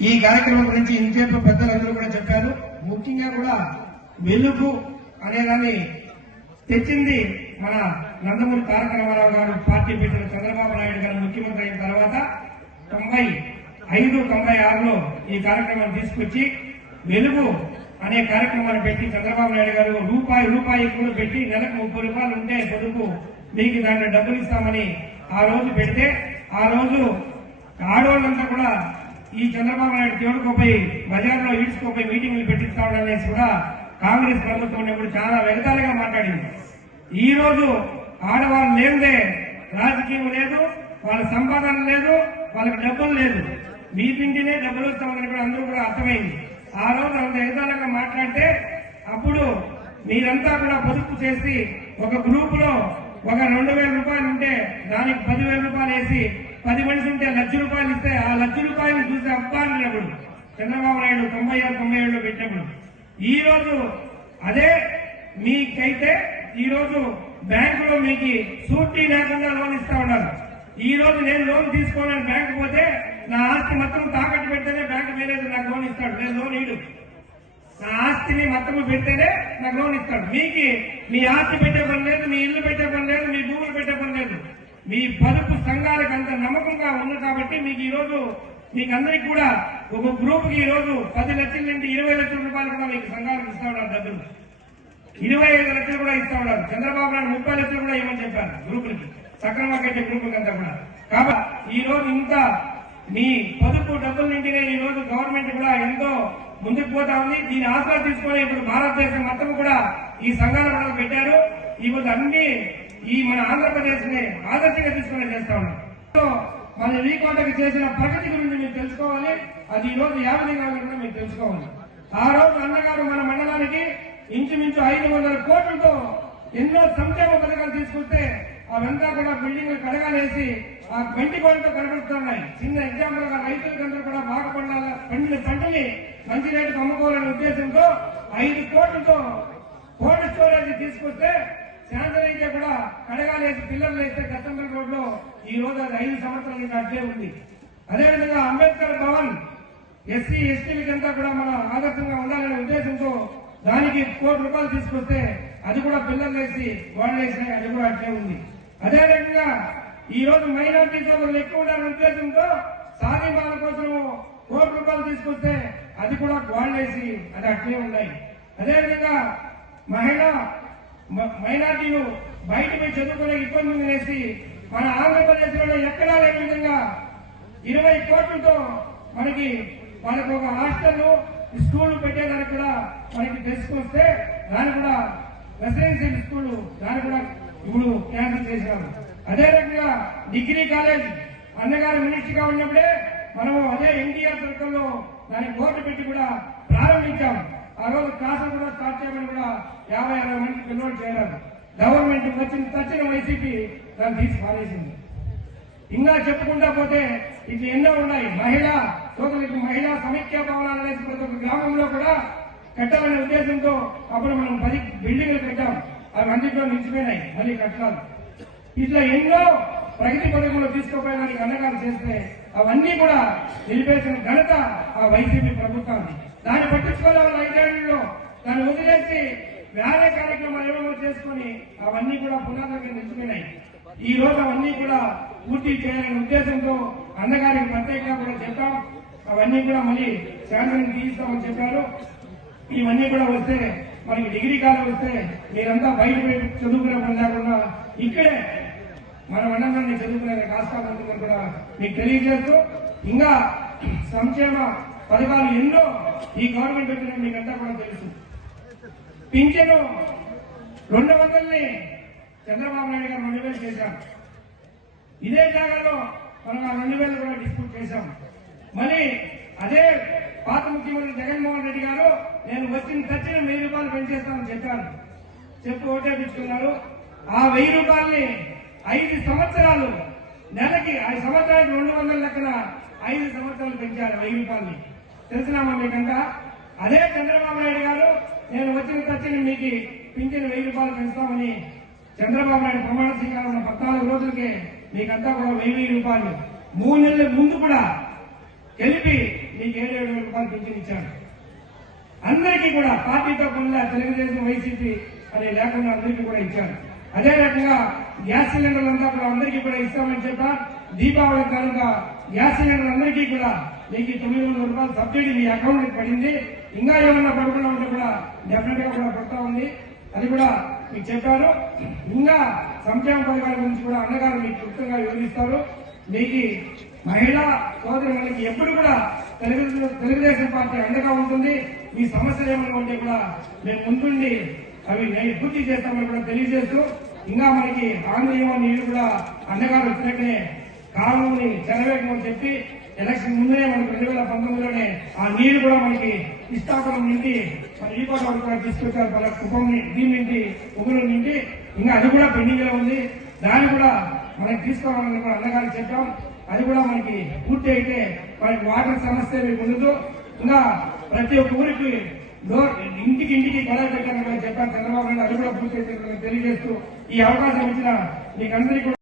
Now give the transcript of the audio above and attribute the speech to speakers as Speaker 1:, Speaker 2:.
Speaker 1: ఈ కార్యక్రమం గురించి ఇంతేపు పెద్దలందరూ కూడా చెప్పారు. ముఖ్యంగా కూడా వెలుగు అనేదాన్ని తెచ్చింది మన నందమూరి తారక రామారావు గారు పార్టీ పెట్టిన చంద్రబాబు నాయుడు గారు ముఖ్యమంత్రి అయిన తర్వాత తొంభై ఐదు తొంభై ఆరులో ఈ కార్యక్రమాన్ని తీసుకొచ్చి వెలుగు అనే కార్యక్రమాన్ని పెట్టి చంద్రబాబు నాయుడు గారు రూపాయి రూపాయి కూడా పెట్టి నెలకు ముప్పై రూపాయలు ఉంటే పొదుపు మీకు దాంట్లో డబ్బులు ఇస్తామని ఆ రోజు పెడితే ఆ రోజు ఆడవాళ్ళంతా కూడా ఈ చంద్రబాబు నాయుడు తోడుకోపోయి బజార్లో ఈడ్చుకోపోయి మీటింగ్లు పెట్టిస్తాడు అనేసి కూడా కాంగ్రెస్ ప్రభుత్వం ఉన్నప్పుడు చాలా వెగతాలుగా మాట్లాడింది. ఈ రోజు ఆడవాళ్ళు లేదే రాజకీయం లేదు వాళ్ళ సంపాదన లేదు వాళ్ళకి డబ్బులు లేదు. మీ పిండినే డబ్బులు వస్తామని కూడా అందరూ కూడా అర్థమైంది. ఆ రోజు అంత ఎగతాళంగా మాట్లాడితే అప్పుడు మీరంతా కూడా పొదుపు చేసి ఒక గ్రూప్లో ఒక రెండు వేల రూపాయలు ఉంటే దానికి పదివేల రూపాయలు వేసి పది మనిషి ఉంటే లక్ష రూపాయలు ఇస్తే ఆ లక్ష రూపాయలు చూసి అప్పాలన్నప్పుడు చంద్రబాబు నాయుడు తొంభై ఆరు తొంభై ఏడులో పెట్టినప్పుడు. ఈ రోజు అదే మీకైతే ఈ రోజు బ్యాంకులో మీకు సూటీ లేకుండా లోన్ ఇస్తా ఉన్నారు. ఈ రోజు నేను లోన్ తీసుకోవాలని బ్యాంకు పోతే నా ఆస్తి మొత్తం తాకట్టు పెడితేనే బ్యాంకు మేనేజర్ నాకు లోన్ ఇస్తాడు. నేను లోన్ ఇడు నా ఆస్తిని మొత్తము పెడితేనే నాకు లోన్ ఇస్తాడు. మీకు మీ ఆస్తి పెట్టే పని లేదు మీ ఇల్లు పెట్టే పని లేదు మీ భూములు పెట్టే పని లేదు. మీ పొదుపు సంఘాలకు అంత నమ్మకంగా ఉంది కాబట్టి మీకు ఈ రోజు మీకు అందరికి కూడా ఒక గ్రూప్కి ఈరోజు పది లక్షల నుండి ఇరవై లక్షల రూపాయలు కూడా మీకు సంఘాలకు ఇస్తా ఉన్నారు డబ్బులు ఇరవై ఐదు లక్షలు కూడా ఇస్తా ఉన్నారు. చంద్రబాబు నాయుడు ముప్పై లక్షలు కూడా ఇవ్వని చెప్పారు గ్రూపులకి. సక్రమంగా కట్టే గ్రూపులకి అంతా కూడా. కాబట్టి ఈ రోజు ఇంత మీ పొదుపు డబ్బుల నుండినే ఈ రోజు గవర్నమెంట్ కూడా ఎంతో ముందుకు పోతా ఉంది. దీని ఆసరా తీసుకొని ఇప్పుడు భారతదేశం మొత్తం కూడా ఈ సంఘాల కూడా పెట్టారు. ఈ అన్ని ఈ మన ఆంధ్రప్రదేశ్ని ఆదర్శంగా తీసుకునే చేస్తా ఉన్నాం. సో, మన రీకోటకి చేసిన ప్రగతి గురించి మీరు తెలుసుకోవాలి. అది ఈ రోజు యాభై విధంగా కూడా మీరు తెలుసుకోవాలి. ఆ రోజు అన్నగారు మన మండలానికి ఇంచుమించు ఐదు వందల కోట్లతో ఎన్నో సంక్షేమ పథకాలు తీసుకుంటే అవంతా కూడా బిల్డింగ్లు కడగాలేసి ఆ గంటి కోళ్ళతో కనబడుతున్నాయి చిన్న ఎగ్జాంపుల్గా రైతులకందరూ కూడా బాగా పండాల పండిన పంటని మంచి రేటుకు అమ్ముకోవాలనే ఉద్దేశంతో ఐదు కోట్లతో కోల్డ్ స్టోరేజ్ తీసుకొస్తే శాంతరైతే కూడా కడగాలేసి పిల్లర్లు వేస్తే కస్టమర్ రోడ్లో ఈ రోజు అది ఐదు సంవత్సరాల నుంచి అట్లే ఉంది. అదేవిధంగా అంబేద్కర్ భవన్ ఎస్సీ ఎస్టీలకంతా కూడా మన ఆదర్శంగా ఉండాలనే ఉద్దేశంతో దానికి కోటి రూపాయలు తీసుకొస్తే అది కూడా పిల్లలు వేసి వాళ్ళు వేసినాయి అది కూడా అట్లే ఉంది. అదేవిధంగా ఈ రోజు మైనార్టీ సోదరులు ఎక్కువ ఉండాలనే ఉద్దేశంతో సాధింపాల కోసం కోటి రూపాయలు తీసుకొస్తే అది కూడా వాళ్ళు అది అట్లే ఉన్నాయి. అదేవిధంగా మహిళా మైనార్టీలు బయట పోయి చదువుకునే ఇబ్బందులు వేసి మన ఆంధ్రప్రదేశ్లో ఎక్కడా లేని విధంగా ఇరవై కోట్లతో మనకి మనకు ఒక హాస్టల్ స్కూల్ పెట్టేదానికి కూడా మనకి తెలుసుకొస్తే దాన్ని కూడా రెసిడెన్షియల్ స్కూల్ దాన్ని కూడా ఇప్పుడు క్యాన్సిల్ చేసినారు అదే రకంగా డిగ్రీ కాలేజ్ అన్నగారు మినిస్టర్గా ఉన్నప్పుడే మనము అదే ఎన్టీఆర్ సర్కిల్లో దాని బోర్డు పెట్టి కూడా ప్రారంభించాం. ఆ రోజు క్లాసులు కూడా స్టార్ట్ చేయమని కూడా యాభై అరవై మంది పిల్లలు చేరారు. గవర్నమెంట్ వచ్చిన తచ్చిన వైసీపీ దాన్ని తీసి పారేసింది. ఇంకా చెప్పుకుంటా పోతే ఇట్లా ఎన్నో ఉన్నాయి. మహిళా సోదరులకు మహిళా సమైక్య భవనాలు అనేసి ప్రతి ఒక్క గ్రామంలో కూడా కట్టాలనే ఉద్దేశంతో అప్పుడు మనం పది బిల్డింగ్లు కట్టాం. అవి అన్నింటిలో నిలిచిపోయినాయి. మళ్ళీ కట్టాలి ఇట్లా ఎన్నో ప్రగతి పథకంలో తీసుకుపోయడానికి అన్నగారు చేస్తే అవన్నీ కూడా నిలిపేసిన ఘనత ఆ వైసీపీ ప్రభుత్వాన్ని దాన్ని పట్టించుకోలే వాళ్ళ ఐదేళ్ళలో. దాన్ని వదిలేసి వేరే కార్యక్రమాలు ఏమో చేసుకొని అవన్నీ కూడా పునాదంగా నిలిచిపోయినాయి. ఈ రోజు అవన్నీ కూడా పూర్తి చేయాలనే ఉద్దేశంతో అన్నగారికి ప్రత్యేకంగా కూడా చెప్పాం. అవన్నీ కూడా మళ్ళీ శాంతిని తీయిస్తామని చెప్పారు. ఇవన్నీ కూడా వస్తే మనకి డిగ్రీ కాలం వస్తే మీరంతా బయట పోయి చదువుకునే పని లేకుండా ఇక్కడే మన మండలాన్ని చదువుకునే ఆస్కారం కూడా మీకు తెలియజేస్తూ ఇంకా సంక్షేమ పథకాలు ఎన్నో ఈ గవర్నమెంట్ వచ్చిన మీకంతా కూడా తెలుసు. పింఛను రెండు వందల్ని చంద్రబాబు నాయుడు గారు రెండు వేలు చేశారు. ఇదే జాగాలో మనం ఆ రెండు వేలు కూడా డిస్ప్యూట్ చేశాం. మళ్ళీ అదే పాత ముఖ్యమంత్రి జగన్మోహన్ రెడ్డి గారు నేను వచ్చిన ఖర్చుని వెయ్యి రూపాయలు పెంచేస్తానని చెప్పాను. చెప్పి ఓటేపించుకున్నారు ఆ వెయ్యి రూపాయల్ని ఐదు సంవత్సరాలు నెలకి ఐదు సంవత్సరానికి రెండు వందల లెక్కన ఐదు సంవత్సరాలు పెంచారు వెయ్యి రూపాయల్ని. తెలిసినామా మీకంతా? అదే చంద్రబాబు నాయుడు గారు నేను వచ్చిన ఖర్చుని మీకు పింఛన్ వెయ్యి రూపాయలు పెంచుతామని చంద్రబాబు నాయుడు ప్రమాణ స్వీకారం ఉన్న పద్నాలుగు రోజులకే మీకంతా కూడా వెయ్యి వెయ్యి రూపాయలు. మూడు నెలల ముందు కూడా కలిపి నీకు ఏడు ఏడు వేల రూపాయలు పింఛన్ ఇచ్చాను అందరికీ కూడా పార్టీతో పనుల తెలుగుదేశం వైసీపీ అని లేకుండా అందరికీ కూడా ఇచ్చారు. అదే రకంగా గ్యాస్ సిలిండర్లు అంతా కూడా అందరికీ కూడా ఇస్తామని చెప్పా దీపావళి తాలూకా గ్యాస్ సిలిండర్ అందరికీ కూడా మీకు తొమ్మిది వందల రూపాయలు సబ్సిడీ మీ అకౌంట్ పడింది. ఇంకా ఏమన్నా పడకుండా ఉంటే కూడా డెఫినెట్గా కూడా పడతా ఉంది. అది కూడా మీకు చెప్పారు. ఇంకా సంక్షేమ పథకాల గురించి కూడా అన్నగారు మీకు క్లుప్తంగా వివరిస్తారు. మీకు మహిళా సోదరులకి ఎప్పుడు కూడా తెలుగు తెలుగుదేశం పార్టీ అండగా ఉంటుంది. మీ సమస్యలు ఏమైనా ఉంటే కూడా మేము ముందుండి అవి నేను పూర్తి చేస్తామని కూడా తెలియజేస్తూ ఇంకా మనకి ఆంధ్రీయ నీళ్ళు కూడా అన్నగారు వచ్చినట్టే కాలువని చెరవేయకమని చెప్పి ఎలక్షన్ ముందునే మనకి రెండు వేల పంతొమ్మిదిలోనే ఆ నీరు కూడా మనకి ఇష్టాపురం నుండి మన ఈ వరకు కూడా తీసుకొచ్చారు. మన కుప్పం దీని నుండి ఉగురు నుండి ఇంకా అది కూడా పెండింగ్లో ఉంది. దాన్ని కూడా మనకి తీసుకోవాలని కూడా అన్నగారు చెప్పాం. అది కూడా మనకి పూర్తి అయితే మనకి వాటర్ సమస్య మీకు ఉండదు. ఇంకా ప్రతి ఒక్క ఊరికి ఇంటికి ఇంటికి గొడవ పెట్టాలని చెప్పాను చంద్రబాబు నాయుడు. అది కూడా పూర్తి అయితే తెలియజేస్తూ ఈ అవకాశం ఇచ్చిన మీకు అందరికీ కూడా